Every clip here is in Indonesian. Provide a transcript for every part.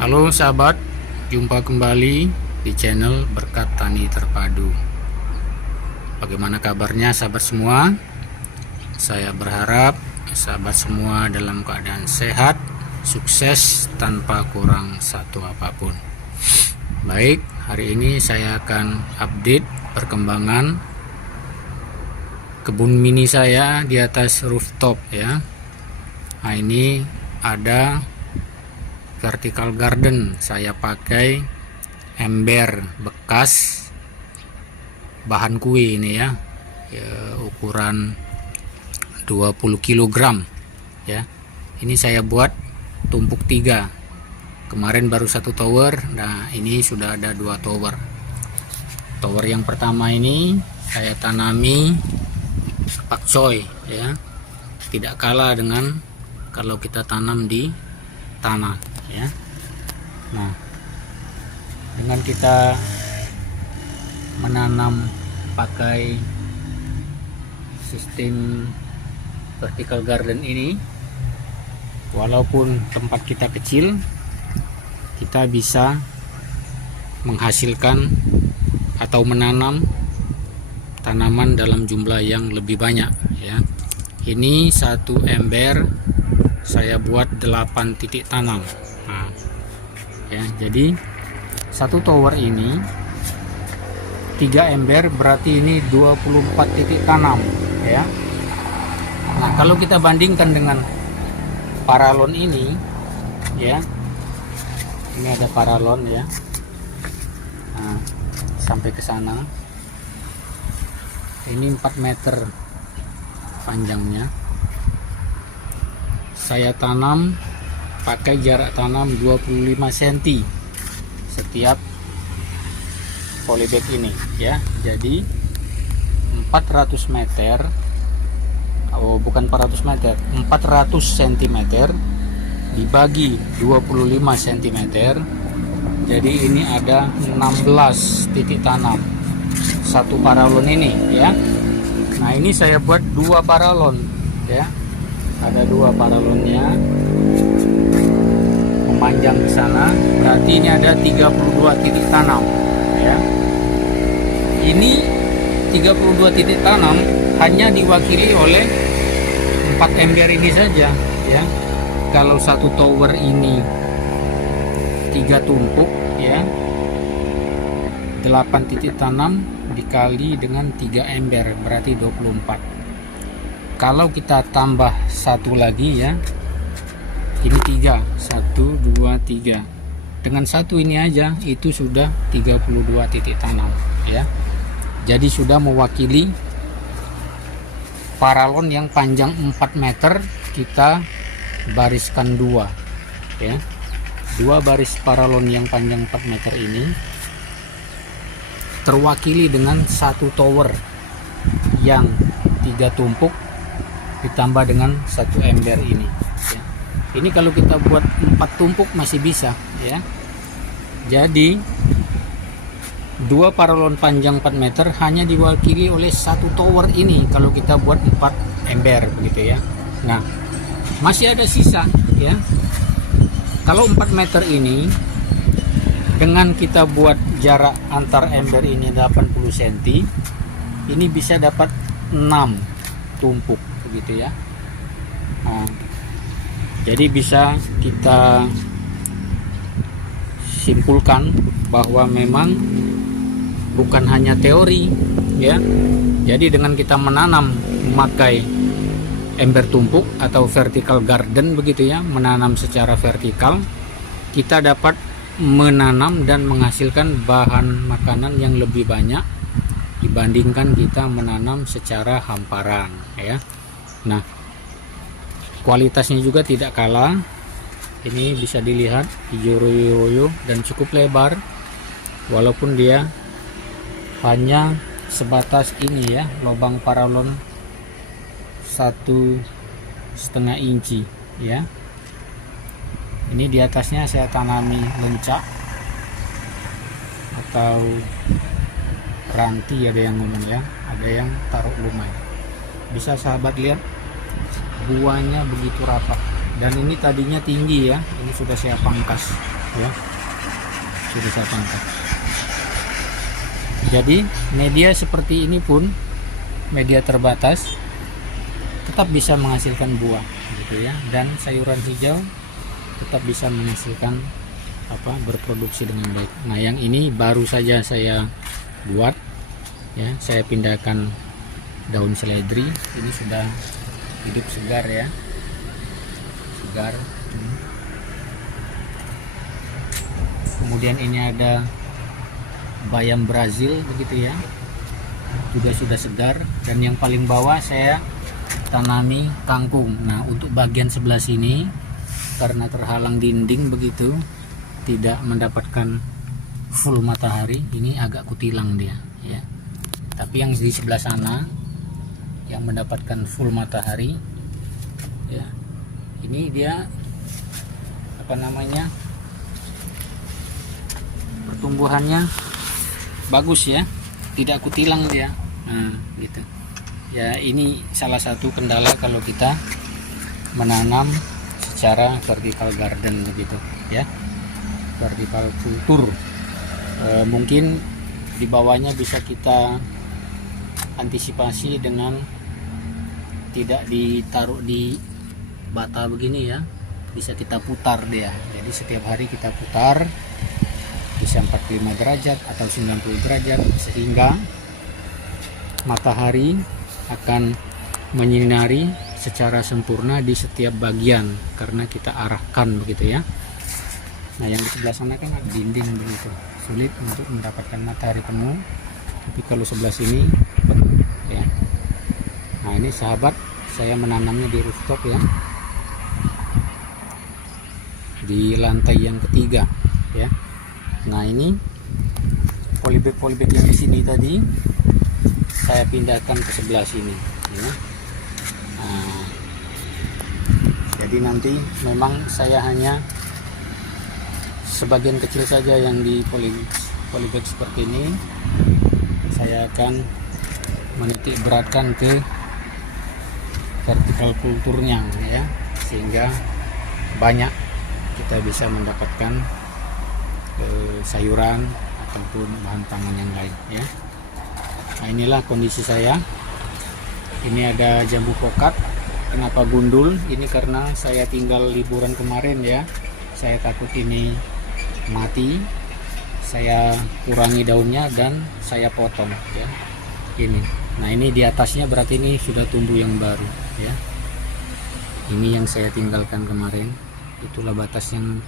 Halo sahabat, jumpa kembali di channel Berkat Tani Terpadu. Bagaimana kabarnya sahabat semua? Saya berharap sahabat semua dalam keadaan sehat, sukses tanpa kurang satu apapun. Baik, hari ini saya akan update perkembangan kebun mini saya di atas rooftop ya. Nah, ini ada vertical garden, saya pakai ember bekas bahan kue ini ya, ukuran 20 kg ya. Ini saya buat tumpuk 3. Kemarin baru 1 tower. Nah, ini sudah ada 2 tower. Tower yang pertama ini saya tanami pakcoy ya. Tidak kalah dengan kalau kita tanam di tanah ya. Nah, dengan kita menanam pakai sistem vertical garden ini, walaupun tempat kita kecil, kita bisa menghasilkan atau menanam tanaman dalam jumlah yang lebih banyak ya. Ini satu ember saya buat 8 titik tanam. Nah, ya, jadi satu tower ini 3 ember, berarti ini 24 titik tanam ya. Nah, kalau kita bandingkan dengan paralon ini ya, ini ada paralon ya. Nah, sampai ke sana ini 4 meter panjangnya. Saya tanam pakai jarak tanam 25 cm setiap polybag ini ya. Jadi 400 meter, oh bukan 400 meter, 400 cm dibagi 25 cm, jadi ini ada 16 titik tanam satu paralon ini ya. Nah, ini saya buat 2 paralon ya, ada 2 paralonnya memanjang ke sana, berarti ini ada 32 titik tanam ya. Ini 32 titik tanam hanya diwakili oleh 4 ember ini saja ya. Kalau satu tower ini 3 tumpuk ya, 8 titik tanam dikali dengan 3 ember berarti 24. Kalau kita tambah satu lagi ya, ini 3, 1, 2, 3. Dengan satu ini aja itu sudah 32 titik tanam ya. Jadi sudah mewakili paralon yang panjang 4 meter, kita bariskan 2 ya. 2 baris paralon yang panjang 4 meter ini terwakili dengan satu tower yang 3 tumpuk ditambah dengan 1 ember ini ya. Ini kalau kita buat 4 tumpuk masih bisa ya. Jadi 2 paralon panjang 4 meter hanya diwakili oleh satu tower ini kalau kita buat 4 ember begitu ya. Nah, masih ada sisa ya. Kalau 4 meter ini dengan kita buat jarak antar ember ini 80 cm, ini bisa dapat 6 tumpuk begitu ya. Nah, jadi bisa kita simpulkan bahwa memang bukan hanya teori ya. Jadi dengan kita menanam memakai ember tumpuk atau vertical garden begitu ya, menanam secara vertikal, kita dapat menanam dan menghasilkan bahan makanan yang lebih banyak dibandingkan kita menanam secara hamparan ya. Nah, kualitasnya juga tidak kalah. Ini bisa dilihat hijau royo dan cukup lebar, walaupun dia hanya sebatas ini ya, lubang paralon 1,5 inci ya. Ini di atasnya saya tanami lencak atau ranti, ada yang ngomong ya, ada yang taruh lumai. Bisa sahabat lihat buahnya begitu rapat, Dan ini tadinya tinggi ya, ini sudah saya pangkas ya, sudah saya pangkas. Jadi media seperti ini pun media terbatas tetap bisa menghasilkan buah gitu ya, dan sayuran hijau tetap bisa menghasilkan berproduksi dengan baik. Nah, yang ini baru saja saya buat ya, saya pindahkan daun seledri, ini sudah hidup segar ya, segar. Kemudian ini ada bayam Brazil begitu ya, juga sudah segar. Dan yang paling bawah saya tanami kangkung. Nah, untuk bagian sebelah sini karena terhalang dinding begitu, tidak mendapatkan full matahari, ini agak kutilang dia ya. Tapi yang di sebelah sana yang mendapatkan full matahari ya, ini dia pertumbuhannya bagus ya, tidak kutilang dia. Nah, gitu ya. Ini salah satu kendala kalau kita menanam secara vertical garden begitu ya, vertical kultur. Mungkin di bawahnya bisa kita antisipasi dengan tidak ditaruh di bata begini ya, bisa kita putar dia. Jadi setiap hari kita putar, bisa 45 derajat atau 90 derajat, sehingga matahari akan menyinari secara sempurna di setiap bagian karena kita arahkan begitu ya. Nah, yang di sebelah sana kan ada dinding begitu, sulit untuk mendapatkan matahari penuh, tapi kalau sebelah sini penuh ya. Nah, ini sahabat, saya menanamnya di rooftop ya, di lantai yang ketiga ya. Nah, ini polybag yang di sini tadi saya pindahkan ke sebelah sini ya. Nah, jadi nanti memang saya hanya sebagian kecil saja yang di polybag seperti ini. Saya akan menitik beratkan ke vertical kulturnya ya, sehingga banyak kita bisa mendapatkan sayuran ataupun bahan pangan yang lain ya. Nah, inilah kondisi saya. Ini ada jambu pokat. Kenapa gundul? Ini karena saya tinggal liburan kemarin ya, saya takut ini mati. Saya kurangi daunnya dan saya potong ya, ini. Nah, ini di atasnya berarti ini sudah tumbuh yang baru ya. Ini yang saya tinggalkan kemarin, itulah batas yang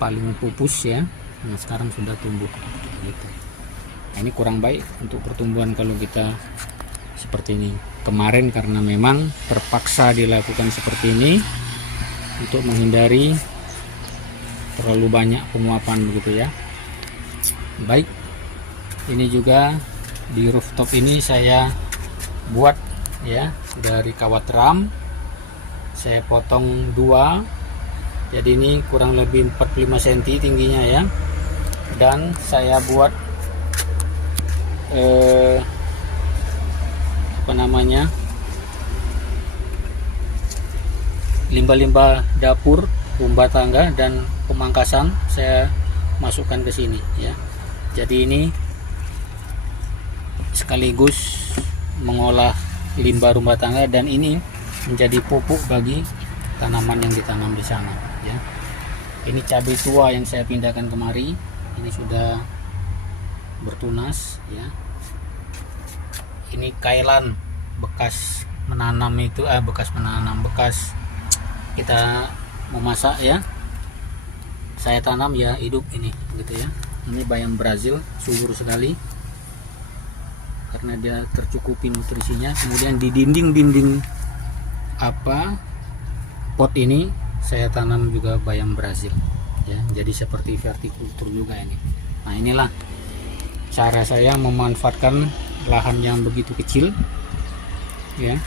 paling pupus ya. Nah, sekarang sudah tumbuh gitu. Nah, ini kurang baik untuk pertumbuhan kalau kita seperti ini. Kemarin karena memang terpaksa dilakukan seperti ini untuk menghindari terlalu banyak penguapan begitu ya. Baik, ini juga di rooftop ini saya buat ya, dari kawat ram saya potong 2, jadi ini kurang lebih 45 cm tingginya ya. Dan saya buat limbah-limbah dapur, rumah tangga dan pemangkasan saya masukkan ke sini ya. Jadi ini sekaligus mengolah limbah rumah tangga dan ini menjadi pupuk bagi tanaman yang ditanam di sana ya. Ini cabai tua yang saya pindahkan kemari, ini sudah bertunas ya. Ini kailan bekas menanam itu bekas kita memasak ya, saya tanam ya, hidup ini gitu ya. Ini bayam Brazil, subur sekali karena dia tercukupi nutrisinya. Kemudian di dinding pot ini saya tanam juga bayam Brazil ya, jadi seperti vertikultur juga ini. Nah, inilah cara saya memanfaatkan lahan yang begitu kecil ya.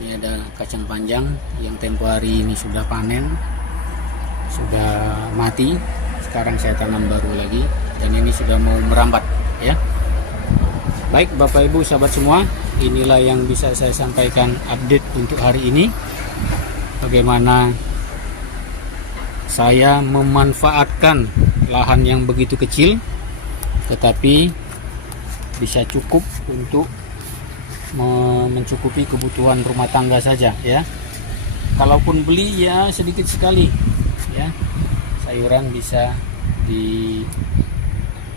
Ini ada kacang panjang yang tempo hari ini sudah panen, sudah mati, sekarang saya tanam baru lagi dan ini sudah mau merambat ya. Baik Bapak Ibu sahabat semua, inilah yang bisa saya sampaikan update untuk hari ini. bagaimana saya memanfaatkan lahan yang begitu kecil tetapi bisa cukup untuk mencukupi kebutuhan rumah tangga saja ya. Kalaupun beli ya sedikit sekali ya, sayuran bisa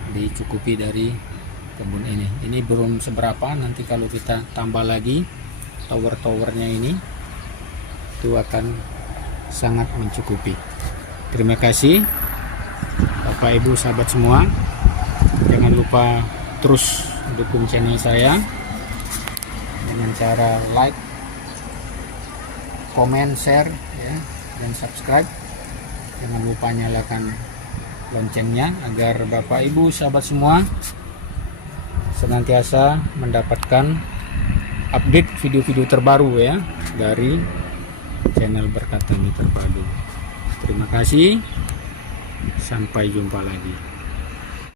dicukupi dari kebun ini. Ini belum seberapa, nanti kalau kita tambah lagi tower-towernya ini itu akan sangat mencukupi. Terima kasih Bapak Ibu sahabat semua, jangan lupa terus dukung channel saya dengan cara like, komen, share ya, dan subscribe. Jangan lupa nyalakan loncengnya agar Bapak Ibu sahabat semua senantiasa mendapatkan update video-video terbaru ya dari channel Berkat Tani Terpadu. Terima kasih, sampai jumpa lagi.